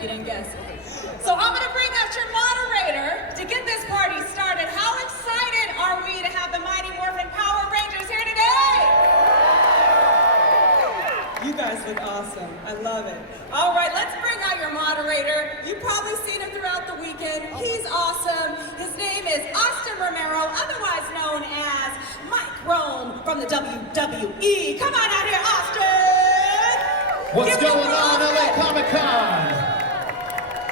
if you didn't guess. So I'm gonna bring out your moderator to get this party started. How excited are we to have the Mighty Morphin Power Rangers here today? You guys look awesome. I love it. All right, let's bring out your moderator. You've probably seen him throughout the weekend. He's awesome. His name is Austin Romero, otherwise known as Mike Rome from the WWE. Come on out here, Austin! What's going on, LA ComicCon?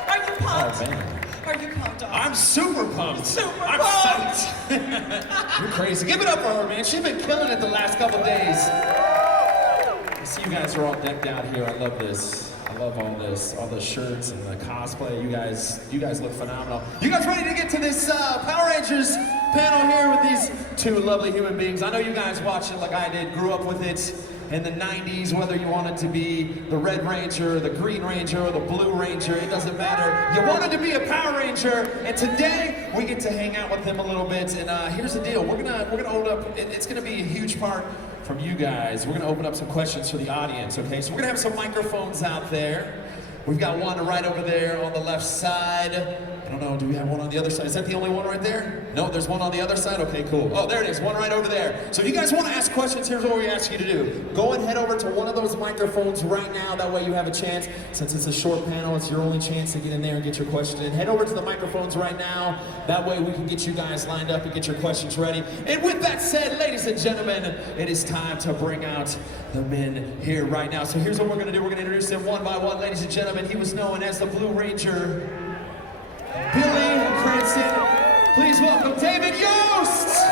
Are you pumped? Oh, man. Are you pumped, Austin? I'm super pumped. Super I'm pumped. psyched. You're crazy. Give it up for her, man. She's been killing it the last couple days. I see you guys are all decked out here. I love this. I love all this, all the shirts and the cosplay. You guys look phenomenal. You guys ready to get to this Power Rangers panel here with these two lovely human beings? I know you guys watch it like I did, grew up with it in the 90s, whether you wanted to be the Red Ranger, the Green Ranger, or the Blue Ranger, it doesn't matter. You wanted to be a Power Ranger, and today we get to hang out with them a little bit. And here's the deal: we're gonna open up. It's gonna be a huge part from you guys. We're gonna open up some questions for the audience. Okay, so we're gonna have some microphones out there. We've got one right over there on the left side. I don't know, do we have one on the other side? Is that the only one right there? No, there's one on the other side? Okay, cool. Oh, there it is, one right over there. So if you guys want to ask questions, here's what we ask you to do. Go and head over to one of those microphones right now. That way you have a chance. Since it's a short panel, it's your only chance to get in there and get your question in. Head over to the microphones right now. That way we can get you guys lined up and get your questions ready. And with that said, ladies and gentlemen, it is time to bring out the men here right now. So here's what we're going to do. We're going to introduce them one by one, ladies and gentlemen. He was known as the Blue Ranger, Billy Cranston. Please welcome David Yost!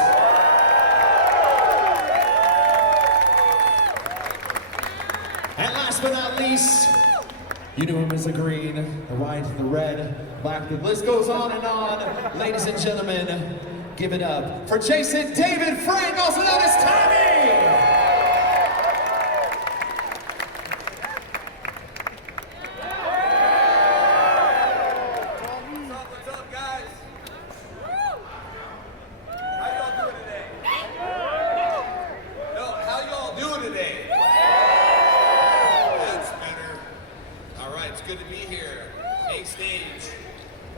And last but not least, you knew him as the green, the white, the red, black, the list goes on and on. Ladies and gentlemen, give it up for Jason David Frank, also known as Tommy!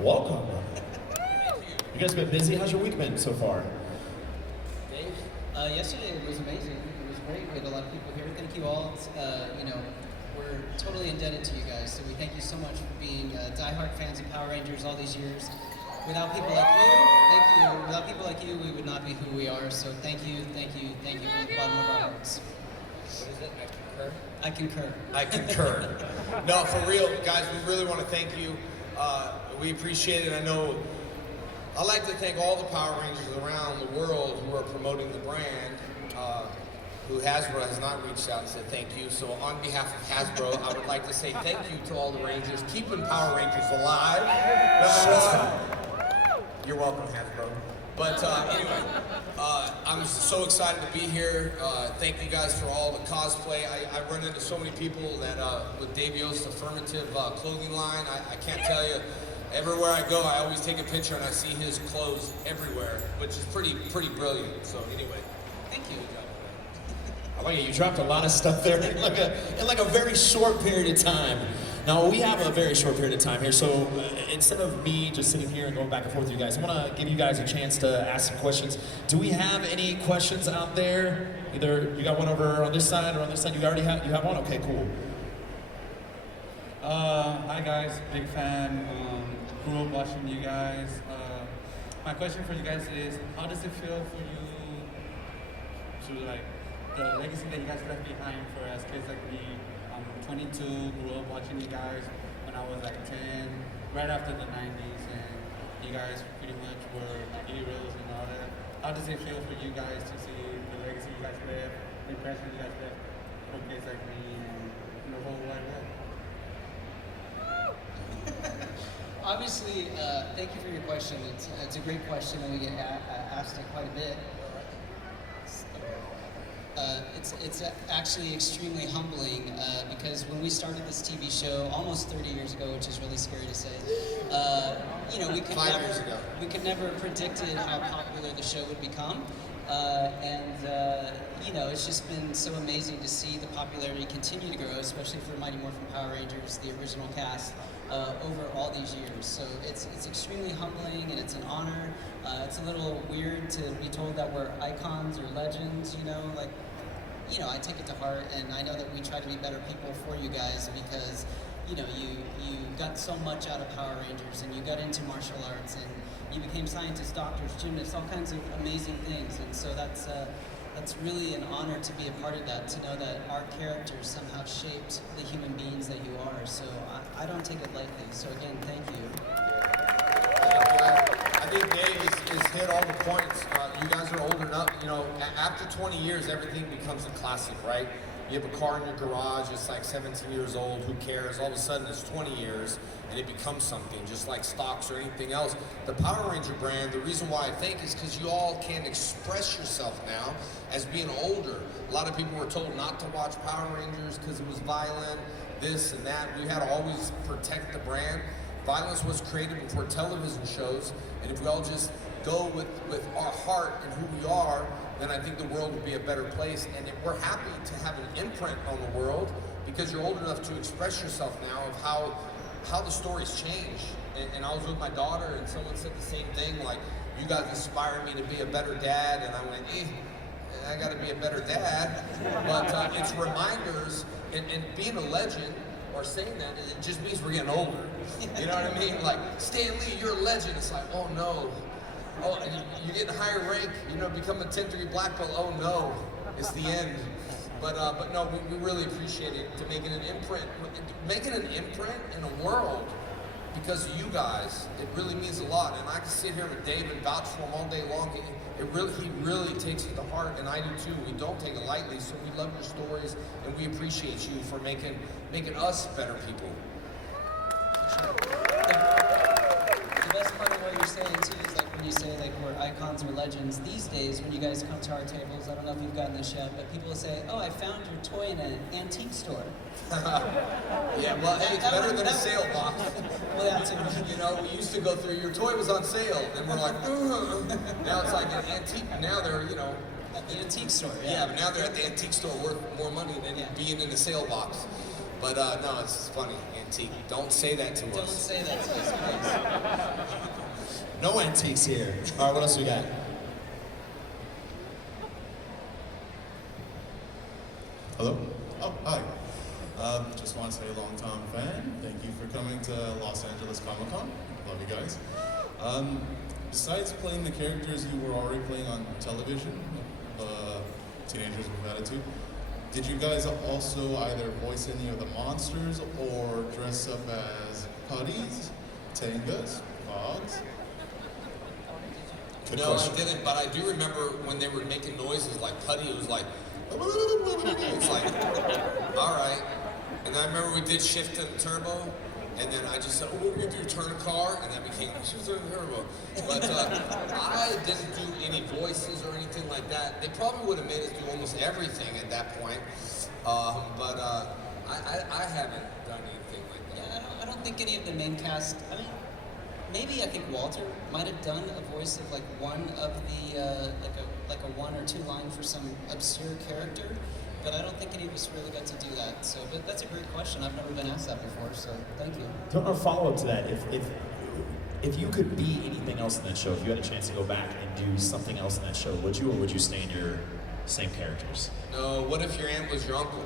Welcome. You guys been busy? How's your week been so far? Dave, yesterday was amazing. It was great. We had a lot of people here. Thank you all. We're totally indebted to you guys. So we thank you so much for being diehard fans of Power Rangers all these years. Without people like you, thank you. Without people like you, we would not be who we are. So thank you, thank you, thank you from the bottom of our hearts. What is it? I concur? I concur. I concur. No, for real, guys, we really want to thank you. We appreciate it. I'd like to thank all the Power Rangers around the world who are promoting the brand, who Hasbro has not reached out and said thank you. So on behalf of Hasbro, I would like to say thank you to all the Rangers, keeping Power Rangers alive. You're welcome, Hasbro. But anyway, I'm so excited to be here. Thank you guys for all the cosplay. I run into so many people that with Dave Yost's affirmative clothing line. I can't tell you, everywhere I go, I always take a picture and I see his clothes everywhere, which is pretty brilliant. So anyway, thank you. I like it. You dropped a lot of stuff there in like a very short period of time. Now, we have a very short period of time here, so instead of me just sitting here and going back and forth with you guys, I want to give you guys a chance to ask some questions. Do we have any questions out there? Either you got one over on this side or on this side. You have one? Okay, cool. Hi guys, big fan. Grew up watching you guys. My question for you guys is, how does it feel for you to like the legacy that you guys left behind for us kids like me? I'm 22, grew up watching you guys when I was like 10, right after the 90s, and you guys pretty much were my heroes and all that. How does it feel for you guys to see the legacy you guys left, the impression you guys left for kids like me and the whole wide world? Obviously, thank you for your question. It's a great question, and we get asked it quite a bit. It's actually extremely humbling because when we started this TV show almost 30 years ago, which is really scary to say, we could never have predicted how popular the show would become. It's just been so amazing to see the popularity continue to grow, especially for Mighty Morphin Power Rangers, the original cast. over all these years. So it's extremely humbling and it's an honor. It's a little weird to be told that we're icons or legends, you know, like, you know, I take it to heart, and I know that we try to be better people for you guys because, you know, you got so much out of Power Rangers, and you got into martial arts, and you became scientists, doctors, gymnasts, all kinds of amazing things, and so that's really an honor to be a part of that, to know that our characters somehow shaped the human beings that you are. So I don't take it lightly. So again, thank you. I think Dave has hit all the points. You guys are old enough, you know, after 20 years, everything becomes a classic, right? You have a car in your garage, it's like 17 years old, who cares? All of a sudden it's 20 years and it becomes something, just like stocks or anything else. The Power Ranger brand, the reason why I think is because you all can express yourself now as being older. A lot of people were told not to watch Power Rangers because it was violent, this and that. We had to always protect the brand. Violence was created before television shows, and if we all just go with our heart and who we are, then I think the world would be a better place. And we're happy to have an imprint on the world because you're old enough to express yourself now of how the stories change. And I was with my daughter, and someone said the same thing, like, you guys inspired me to be a better dad, and I went, I gotta be a better dad. But it's reminders, and being a legend, or saying that, it just means we're getting older. You know what I mean? Like, Stan Lee, you're a legend. It's like, oh no. Oh, you're getting a higher rank, you know, become a 10th degree black belt. Oh no, it's the end. But no, we really appreciate it, to making an imprint in a world because of you guys. It really means a lot, and I can sit here with Dave and vouch for him all day long. He really takes it to heart, and I do too. We don't take it lightly, so we love your stories, and we appreciate you for making us better people. The best part of what you're saying too is like when you say like we're icons or legends. These days, when you guys come to our tables, I don't know if you've gotten this yet, but people will say, "Oh, I found your toy in an antique store." Yeah, well, hey, it's better than a sale box. Well, that's You know, we used to go through, your toy was on sale, and we're like, ugh. Now it's like an antique. Now they're, you know, at the antique store. yeah, but now they're at the antique store worth more money than being in the sale box. But no, it's funny, antique. Don't say that to us. Don't say that to us, please. No antiques here. All right, what else we got? Hello? Oh, hi. Just want to say, long-time fan, thank you for coming to Los Angeles ComicCon. Love you guys. Besides playing the characters you were already playing on television, Teenagers with Attitude, did you guys also either voice any of the monsters or dress up as putties, tangas, fogs? Good No, question. I didn't, but I do remember when they were making noises like putty, it was like, it's like, all right. And I remember we did shift and turbo, and then I just said, oh, we do turn a car, and that became shift and turbo. But I didn't do any voices or anything like that. They probably would have made us do almost everything at that point. But I haven't done anything like that. Yeah, I don't think any of the main cast. I mean, maybe I think Walter might have done a voice of like one of the like a one or two line for some obscure character, but I don't think any of us really got to do that. So, but that's a great question. I've never been asked that before, so thank you. A follow-up to that, if you could be anything else in that show, if you had a chance to go back and do something else in that show, would you, or would you stay in your same characters? No, what if your aunt was your uncle?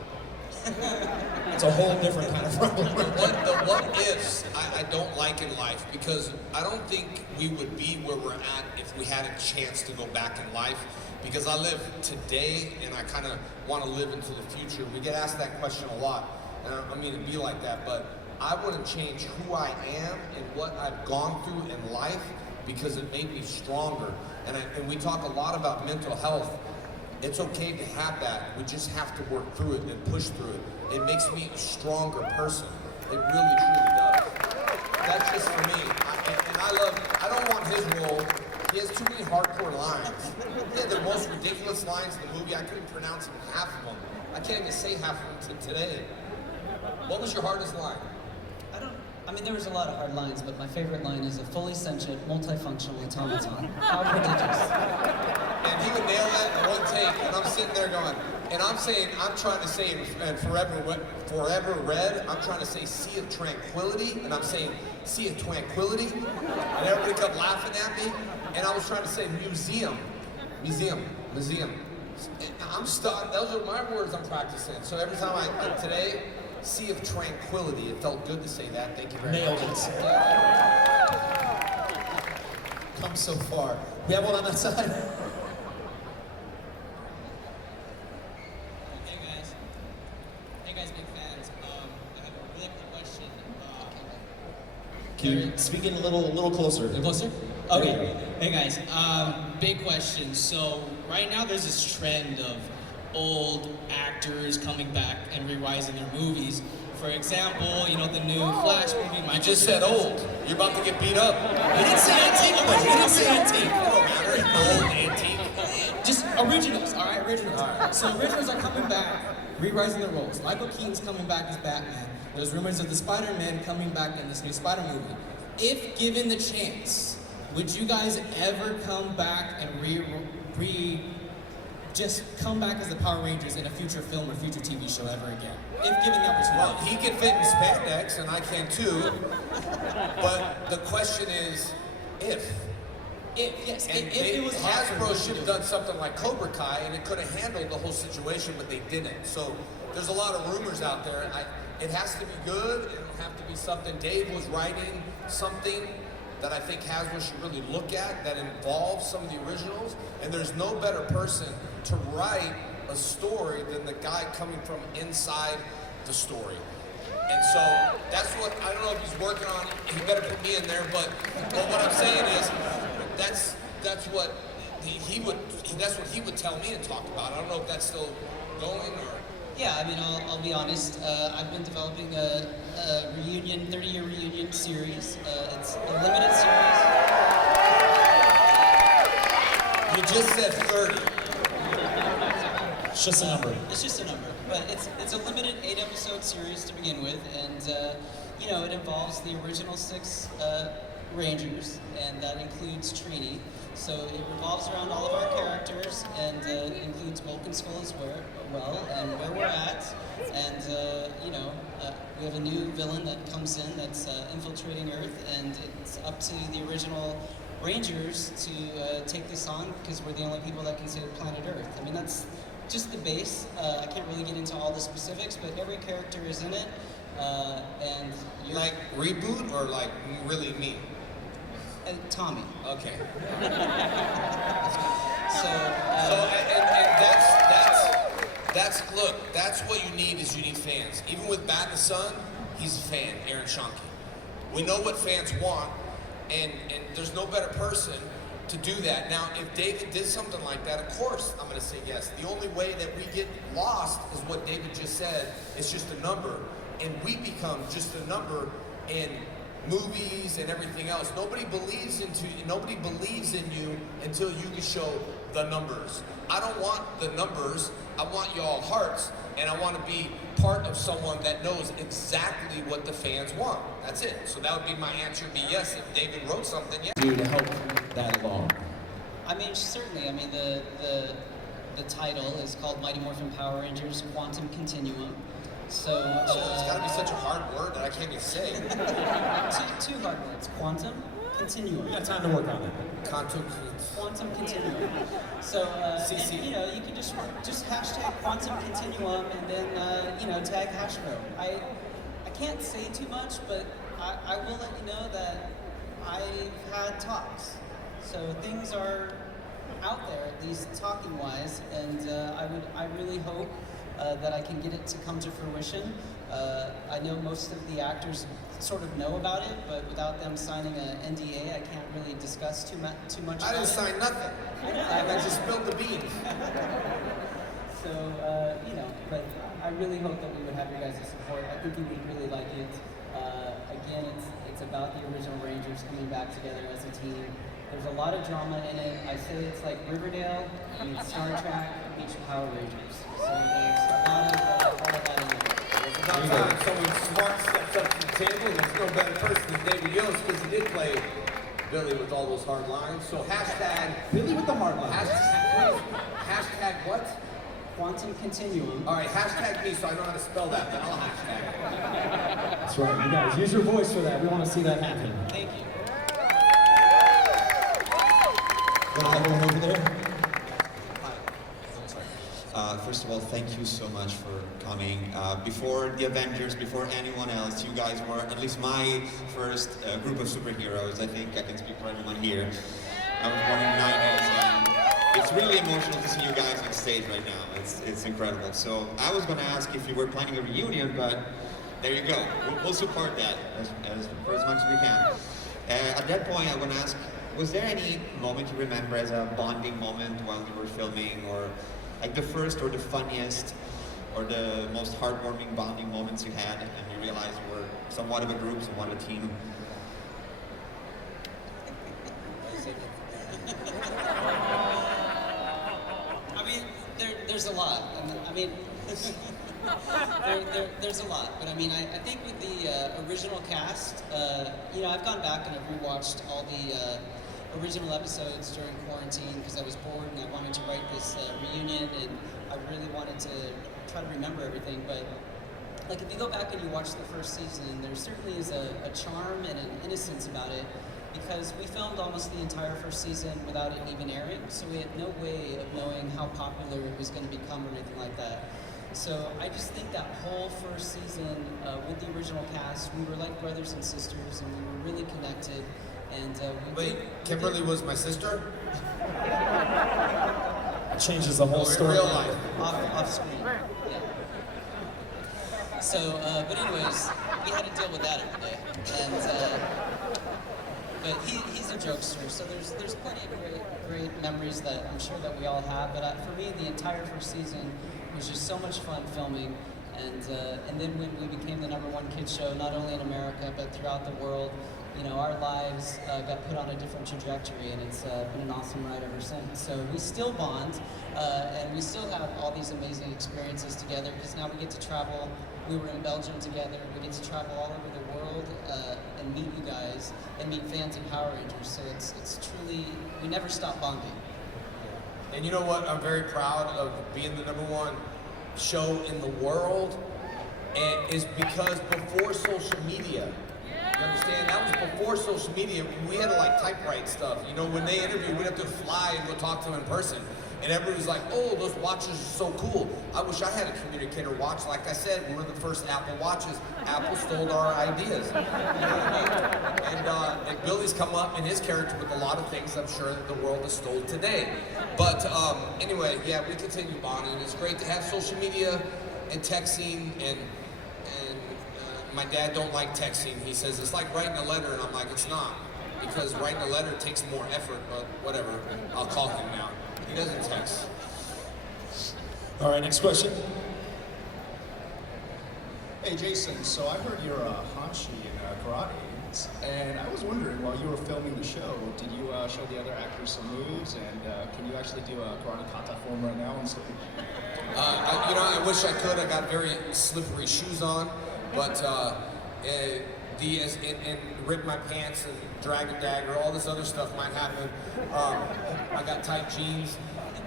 It's a whole different kind of problem. The what ifs I don't like in life, because I don't think we would be where we're at if we had a chance to go back in life, because I live today and I kind of want to live into the future. We get asked that question a lot, and I mean to be like that, but I wouldn't change who I am and what I've gone through in life because it made me stronger. And we talk a lot about mental health. It's okay to have that. We just have to work through it and push through it. It makes me a stronger person. It really, truly does. That's just for me. I don't want his role. He has too many hardcore lines. He had the most ridiculous lines in the movie. I couldn't pronounce even half of them. I can't even say half of them today. What was your hardest line? I mean, there was a lot of hard lines, but my favorite line is a fully sentient, multifunctional automaton. How prodigious. and he would nail that in one take, and I'm sitting there going, and I'm saying, I'm trying to say in Forever Red, I'm trying to say Sea of Tranquility, and I'm saying Sea of Tranquility, and everybody kept laughing at me, and I was trying to say museum. And I'm stuck, those are my words I'm practicing. So every time today, Sea of Tranquility, it felt good to say that. Thank you very much. Nailed it. Come so far. We have one on that side. Hey guys, big fans. I have a really quick question. Can you speak in a little closer? Closer? Okay. Hey guys, big question. So right now there's this trend of old actors coming back and revising their movies. For example, you know, the new Flash movie. You just said old. You're about to get beat up. You didn't say antique, but you didn't say antique. Old, antique. Just originals, all right? Originals. All right. So originals are coming back, rewriting their roles. Michael Keaton's coming back as Batman. There's rumors of the Spider-Man coming back in this new Spider movie. If given the chance, would you guys ever come back and just come back as the Power Rangers in a future film or future TV show ever again? If given the opportunity. Well, he can fit in spandex, and I can too. But the question is, if. Yes, And if it was Hasbro should have done something like Cobra Kai, and it could have handled the whole situation, but they didn't. So there's a lot of rumors out there. It has to be good. It don't have to be something. Dave was writing something that I think Hasbro should really look at that involves some of the originals. And there's no better person to write a story than the guy coming from inside the story. And so that's what, I don't know if he's working on, he better put me in there, but what I'm saying is, that's what he would tell me and talk about. I don't know if that's still going or. Yeah, I mean, I'll be honest. I've been developing a 30-year reunion series. It's a limited series. You just said 30. It's just a number. It's just a number, but it's a limited 8-episode series to begin with, and you know, it involves the original 6 Rangers, and that includes Trini. So it revolves around all of our characters, and includes Bulk and Skull as well, and where we're at. And you know, we have a new villain that comes in that's infiltrating Earth, and it's up to the original Rangers to take this on, because we're the only people that can save planet Earth. I mean, that's just the base. I can't really get into all the specifics, but every character is in it. And you're Like reboot or like really me? Tommy. Okay. So, And that's look, that's what you need is you need fans. Even with Bat in the Sun, he's a fan, Aaron Schoenke. We know what fans want, and there's no better person to do that. Now, if David did something like that, of course I'm gonna say yes. The only way that we get lost is what David just said. It's just a number, and we become just a number in movies and everything else. Nobody believes in you until you can show the numbers. I don't want the numbers. I want y'all hearts, and I want to be part of someone that knows exactly what the fans want. That's it. So that would be my answer. Be yes. If David wrote something, yeah. Do to help that along. I mean, certainly. I mean, the title is called Mighty Morphin Power Rangers Quantum Continuum. So It's got to be such a hard word that I can't even say. two hard words: quantum continuum. We got time to work on it. Quantum continuum. So and, you know, you can just hashtag quantum continuum, and then you know, tag Hasbro. I can't say too much, but I will let you know that I've had talks. So things are out there, at least talking wise, and I really hope that I can get it to come to fruition. I know most of the actors sort of know about it, but without them signing an NDA, I can't really discuss too much. I didn't sign nothing. I just spilled the beans. So you know, but I really hope that we would have your guys' support. I think you would really like it. Again, it's about the original Rangers coming back together as a team. There's a lot of drama in it. I say it's like Riverdale meets Star Trek meets Power Rangers. So there's a lot of that in it. It's about time someone smart steps up to the table, and there's no better person than David Yost, because he did play Billy with all those hard lines. So hashtag, Really with the hard line. hashtag what? Quantum continuum. All right, hashtag me so I know how to spell that, then I'll hashtag it. That's right, you guys. Use your voice for that. We want to see that happen. Thank you. Everyone over there? First of all, thank you so much for coming. Before the Avengers, before anyone else, you guys were at least my first group of superheroes. I think I can speak for everyone here. I was born in the 90s, and it's really emotional to see you guys on stage right now. It's incredible. So I was going to ask if you were planning a reunion, but there you go. We'll support that for as much as we can. At that point, I want to ask, was there any moment you remember as a bonding moment while you were filming, or like the first or the funniest or the most heartwarming bonding moments you had, and you realized you were somewhat of a group, somewhat of a team? I mean, there's a lot. I mean, there's a lot. But I mean, I think with the original cast, you know, I've gone back and I've rewatched all the original episodes during quarantine because I was bored and I wanted to write this reunion, and I really wanted to try to remember everything. But like, if you go back and you watch the first season, there certainly is a charm and an innocence about it, because we filmed almost the entire first season without it even airing, so we had no way of knowing how popular it was going to become or anything like that. So I just think that whole first season with the original cast, we were like brothers and sisters, and we were really connected. And Wait, Kimberly was my sister? It changes the whole Or in story. real life? off screen. Yeah. So, but anyways, we had to deal with that every day. And but he's a jokester, so there's plenty of great memories that I'm sure that we all have. But for me, the entire first season was just so much fun filming. And then when we became the #1 kids show, not only in America but throughout the world, you know, our lives got put on a different trajectory, and it's been an awesome ride ever since. So we still bond, and we still have all these amazing experiences together, because now we get to travel. We were in Belgium together. We get to travel all over the world and meet you guys and meet fans of Power Rangers. So it's truly, we never stop bonding. And you know what? I'm very proud of being the #1 show in the world, and is because before social media. You understand? That was before social media. We had to like typewrite stuff. You know, when they interview, we'd have to fly and go talk to them in person. And everybody was like, oh, those watches are so cool. I wish I had a communicator watch. Like I said, we were the first Apple watches. Apple stole our ideas. You know what I mean? And Billy's come up in his character with a lot of things I'm sure that the world has stole today. But anyway, yeah, we continue bonding. It's great to have social media and texting, and my dad don't like texting. He says it's like writing a letter, and I'm like, it's not, because writing a letter takes more effort, but whatever. I'll call him now. He doesn't text. All right, next question. Hey Jason, so I heard you're a Hanshi in karate, and I was wondering, while you were filming the show, did you show the other actors some moves, and can you actually do a karate kata form right now on stage? You know, I wish I could. I got very slippery shoes on, but and rip my pants and drag a dagger, all this other stuff might happen. I got tight jeans,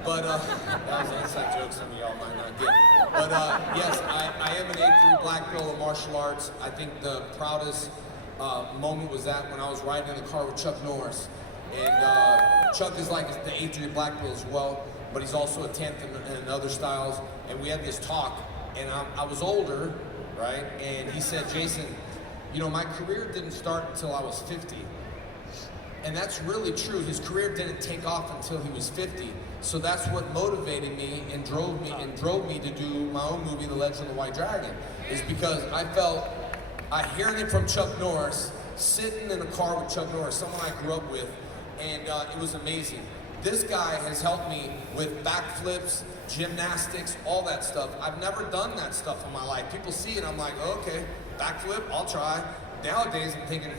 but that was an inside joke some of y'all might not get. But yes, I am an 8-3 black belt of martial arts. I think the proudest moment was that when I was riding in the car with Chuck Norris. And Chuck is like the 8-3 black belt as well, but he's also a 10th in other styles. And we had this talk, and I was older, right? And he said, Jason, you know, my career didn't start until I was 50. And that's really true. His career didn't take off until he was 50. So that's what motivated me and drove me to do my own movie, The Legend of the White Dragon, is because I felt, hearing it from Chuck Norris, sitting in a car with Chuck Norris, someone I grew up with, and it was amazing. This guy has helped me with backflips, gymnastics, all that stuff. I've never done that stuff in my life. People see it, I'm like, oh, okay, backflip, I'll try. Nowadays, I'm thinking,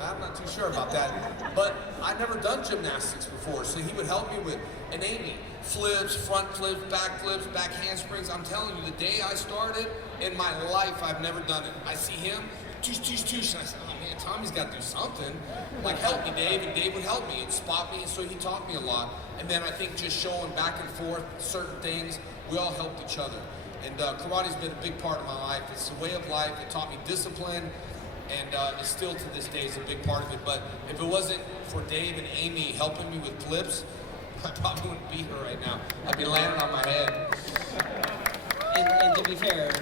I'm not too sure about that. But I've never done gymnastics before, so he would help me with inane flips, front flips, back handsprings. I'm telling you, the day I started, in my life, I've never done it. I see him, Toosh. And I said, oh man, Tommy's got to do something. Like, help me, Dave. And Dave would help me and spot me. And so he taught me a lot. And then I think just showing back and forth certain things, we all helped each other. And karate's been a big part of my life. It's a way of life. It taught me discipline. And it's still to this day is a big part of it. But if it wasn't for Dave and Amy helping me with flips, I probably wouldn't be here right now. I'd be landing on my head. And to be fair,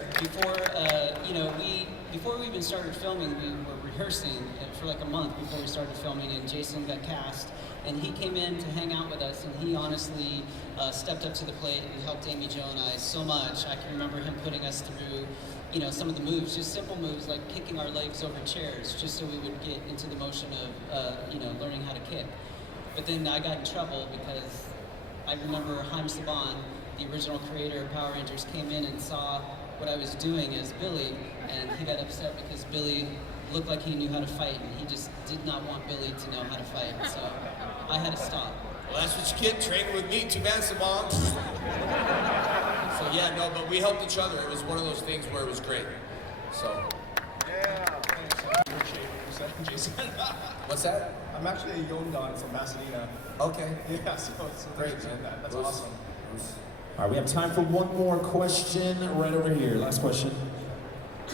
before we even started filming, we were rehearsing for like a month before we started filming, and Jason got cast, and he came in to hang out with us, and he honestly stepped up to the plate and helped Amy Jo and I so much. I can remember him putting us through, some of the moves, just simple moves like kicking our legs over chairs, just so we would get into the motion of, learning how to kick. But then I got in trouble because I remember Haim Saban, the original creator of Power Rangers, came in and saw what I was doing as Billy, and he got upset because Billy looked like he knew how to fight, and he just did not want Billy to know how to fight, so I had to stop. Well, that's what you get training with me, too bad, Saban. So yeah, no, but we helped each other. It was one of those things where it was great. So. Jason. What's that? I'm actually a Yondan from Pasadena. Okay. Yeah, so Great, man. man. That's awesome. All right, we have time for one more question right over here. Last question.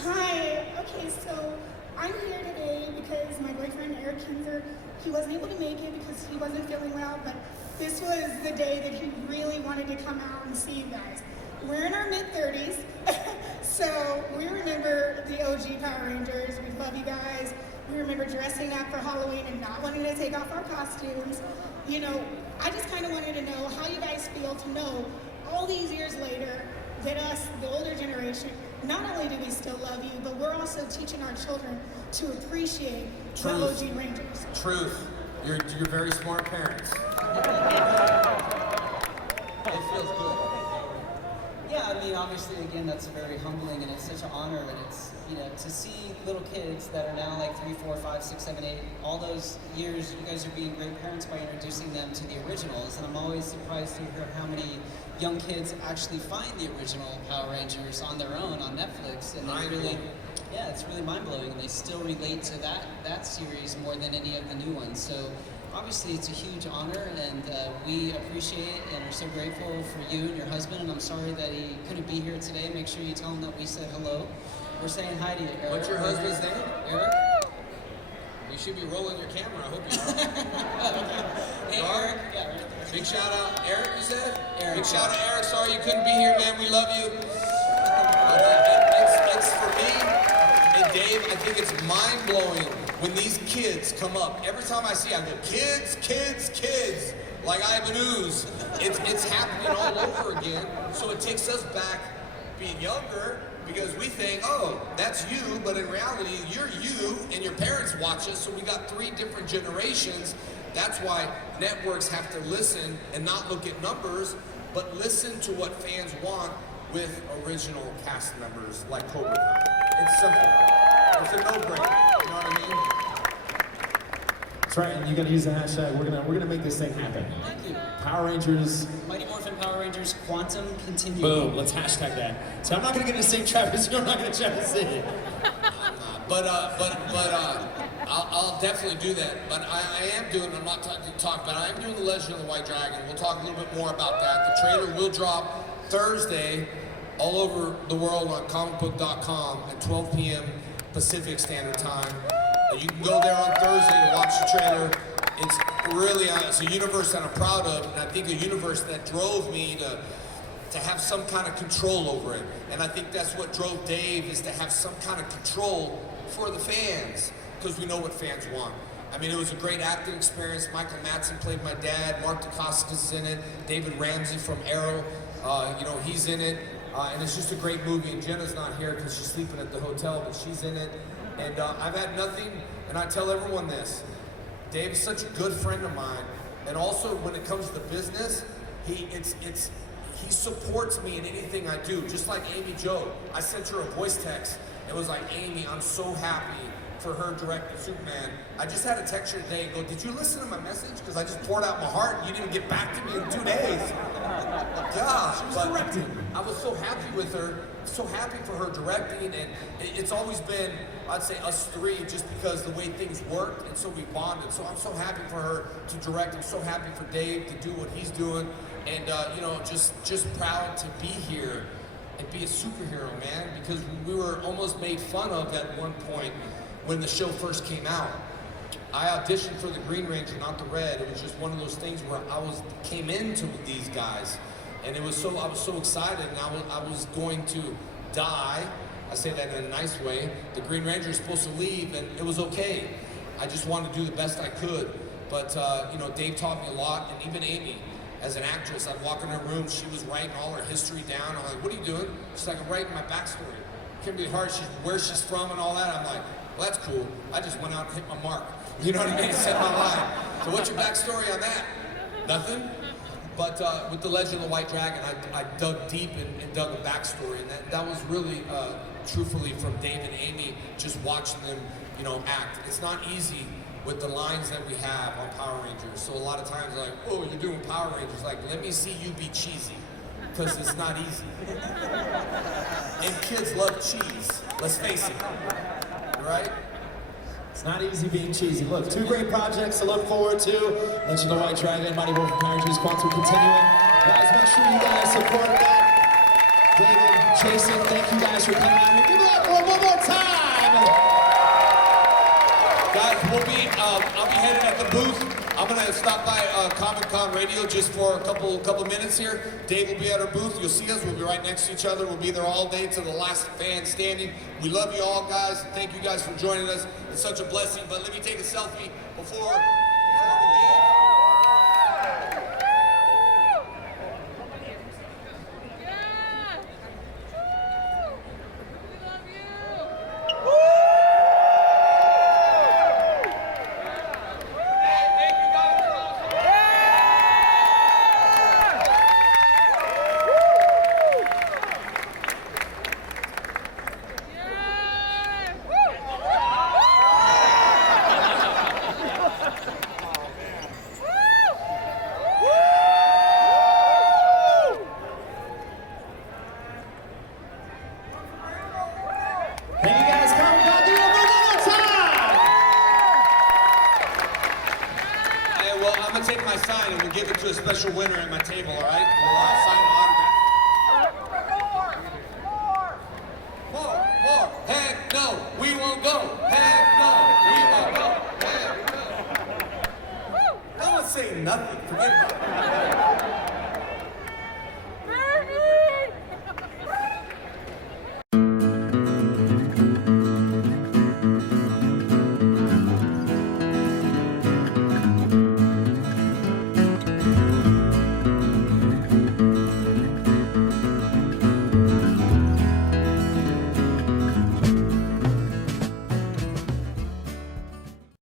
Hi. Okay, so I'm here today because my boyfriend Eric Kinzer, he wasn't able to make it because he wasn't feeling well, but this was the day that he really wanted to come out and see you guys. We're in our mid-30s, so we remember the OG Power Rangers. We love you guys. We remember dressing up for Halloween and not wanting to take off our costumes. I just kind of wanted to know how you guys feel to know all these years later that us, the older generation, not only do we still love you, but we're also teaching our children to appreciate the OG Rangers. Truth. You're very smart parents. It feels good. Yeah, I mean, obviously, again, that's very humbling, and it's such an honor, and it's, to see little kids that are now like 3, 4, 5, 6, 7, 8, all those years, you guys are being great parents by introducing them to the originals, and I'm always surprised to hear how many young kids actually find the original Power Rangers on their own on Netflix, and they really, yeah, it's really mind-blowing, and they still relate to that series more than any of the new ones, so obviously it's a huge honor, and we appreciate and are so grateful for you and your husband, and I'm sorry that he couldn't be here today. Make sure you tell him that we said hello. We're saying hi to you, Eric. What's your husband's name? Eric? You should be rolling your camera. I hope you are. Hey, Eric. Yeah, right there. Big shout out. Eric, you said? Eric. Big shout out, Eric. Sorry you couldn't be here, man. We love you. It's for me and Dave, I think it's mind-blowing when these kids come up. Every time I see, I go, kids, kids, kids. Like Ivan Ooze. It's happening all over again. So it takes us back being younger, because we think, oh, that's you, but in reality, you're you, and your parents watch us, so we got 3 different generations. That's why networks have to listen and not look at numbers, but listen to what fans want with original cast members like Cobra Kai. It's simple. It's a no-brainer. You know what I mean? That's right, and you gotta use the hashtag. We're gonna make this thing happen. Thank you. Power Rangers. Mighty Morphin Power Rangers Quantum Continuum. Boom, let's hashtag that. So I'm not gonna get in the same trap as you, I'm not gonna try to say it. But I'll definitely do that. But I am doing, I'm not talking about, I am doing The Legend of the White Dragon. We'll talk a little bit more about that. The trailer will drop Thursday all over the world on comicbook.com at 12 p.m. Pacific Standard Time. You can go there on Thursday to watch the trailer. It's really, it's a universe that I'm proud of, and I think a universe that drove me to have some kind of control over it. And I think that's what drove Dave, is to have some kind of control for the fans, because we know what fans want. I mean, it was a great acting experience. Michael Madsen played my dad. Mark Dacascos is in it. David Ramsey from Arrow, he's in it. And it's just a great movie. And Jenna's not here because she's sleeping at the hotel, but she's in it. And I've had nothing, and I tell everyone this, Dave is such a good friend of mine, and also when it comes to business, he supports me in anything I do, just like Amy Jo. I sent her a voice text. It was like, Amy, I'm so happy for her directing Superman. I just had a text her today and go, did you listen to my message? Because I just poured out my heart and you didn't get back to me in 2 days. Gosh, but I was so happy with her. so happy for her directing, and it's always been, I'd say, us three, just because the way things worked, and so we bonded. So I'm so happy for her to direct. I'm so happy for Dave to do what he's doing, and you know, just proud to be here and be a superhero, man, because we were almost made fun of at one point when the show first came out. I auditioned for the Green Ranger, not the Red. It was just one of those things where came into these guys, and I was so excited, and I was going to die. I say that in a nice way. The Green Ranger is supposed to leave, and it was okay. I just wanted to do the best I could. But you know, Dave taught me a lot, and even Amy, as an actress, I'd walk in her room, she was writing all her history down. I'm like, what are you doing? She's like, I'm writing my backstory. It can be hard, where she's from and all that. I'm like, well, that's cool. I just went out and hit my mark. You know what I mean? Set my line. So what's your backstory on that? Nothing? But with The Legend of the White Dragon, I dug deep and dug a backstory. And that was really, truthfully, from Dave and Amy, just watching them, you know, act. It's not easy with the lines that we have on Power Rangers. So a lot of times, like, oh, you're doing Power Rangers. Like, let me see you be cheesy, because it's not easy. And kids love cheese. Let's face it. Right? It's not easy being cheesy. Look, 2 great projects to look forward to. Legend of the White Dragon, Mighty Morphin Power Rangers, Quantum continuing. Guys, make sure you guys support that. David, Jason, thank you guys for coming out. Give it up for one more time. Guys, I'll be headed at the booth. I'm gonna stop by ComicCon Radio just for a couple minutes here. Dave will be at our booth. You'll see us. We'll be right next to each other. We'll be there all day to the last fan standing. We love you all, guys. Thank you guys for joining us. It's such a blessing. But let me take a selfie before we leave. Thank you guys, ComicCon. Give it up one more time. Hey, well, I'm gonna take my sign and we'll give it to a special winner at my table, all right? We'll sign an autograph. More. Heck no, we won't go. Heck no, we won't go. Heck no. No one's saying nothing. Forget about it.